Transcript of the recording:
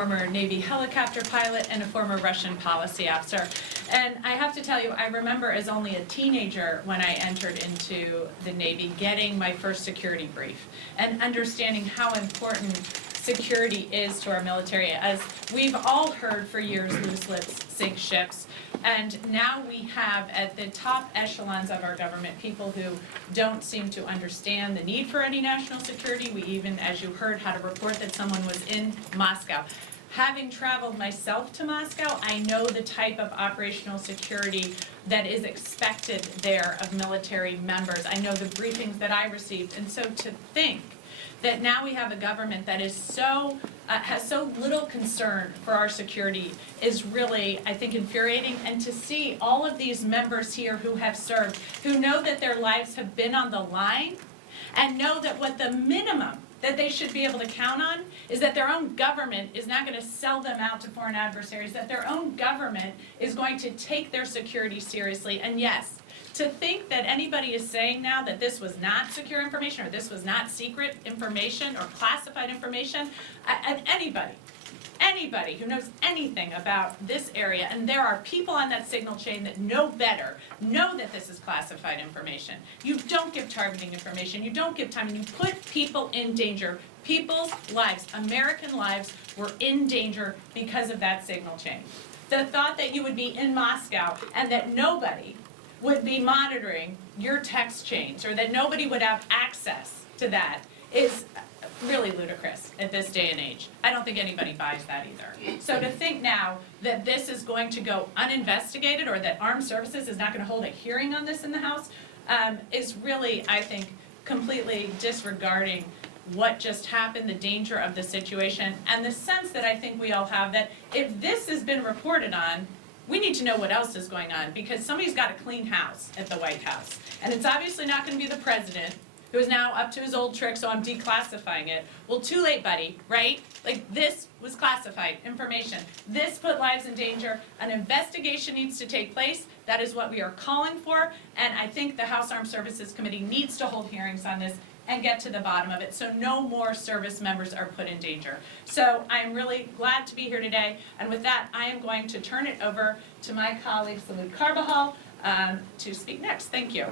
former Navy helicopter pilot and a former Russian policy officer. And I have to tell you, I remember as only a teenager when I entered into the Navy getting my first security brief and understanding how important security is to our military. As we've all heard for years, loose lips sink ships. And now we have at the top echelons of our government people who don't seem to understand the need for any national security. We even, as you heard, had a report that someone was in Moscow. Having traveled myself to Moscow, I know the type of operational security that is expected there of military members. I know the briefings that I received. And so to think that now we have a government that is has so little concern for our security is really, I think, infuriating. And to see all of these members here who have served, who know that their lives have been on the line, and know that what the minimum that they should be able to count on is that their own government is not going to sell them out to foreign adversaries, that their own government is going to take their security seriously. And yes, to think that anybody is saying now that this was not secure information or this was not secret information or classified information, anybody who knows anything about this area, and there are people on that signal chain that know better, know that this is classified information. You don't give targeting information, you don't give time, and you put people in danger. People's lives, American lives, were in danger because of that signal chain. The thought that you would be in Moscow and that nobody would be monitoring your text chains or that nobody would have access to that is really ludicrous at this day and age. I don't think anybody buys that either. So to think now that this is going to go uninvestigated or that Armed Services is not going to hold a hearing on this in the House is really, I think, completely disregarding what just happened, the danger of the situation, and the sense that I think we all have that if this has been reported on, we need to know what else is going on, because somebody's got to clean house at the White House. And it's obviously not going to be the president, who is now up to his old trick, so I'm declassifying it. Well, too late, buddy, right? Like, this was classified information. This put lives in danger. An investigation needs to take place. That is what we are calling for. And I think the House Armed Services Committee needs to hold hearings on this and get to the bottom of it so no more service members are put in danger. So I'm really glad to be here today. And with that, I am going to turn it over to my colleague, Salud Carbajal, to speak next. Thank you.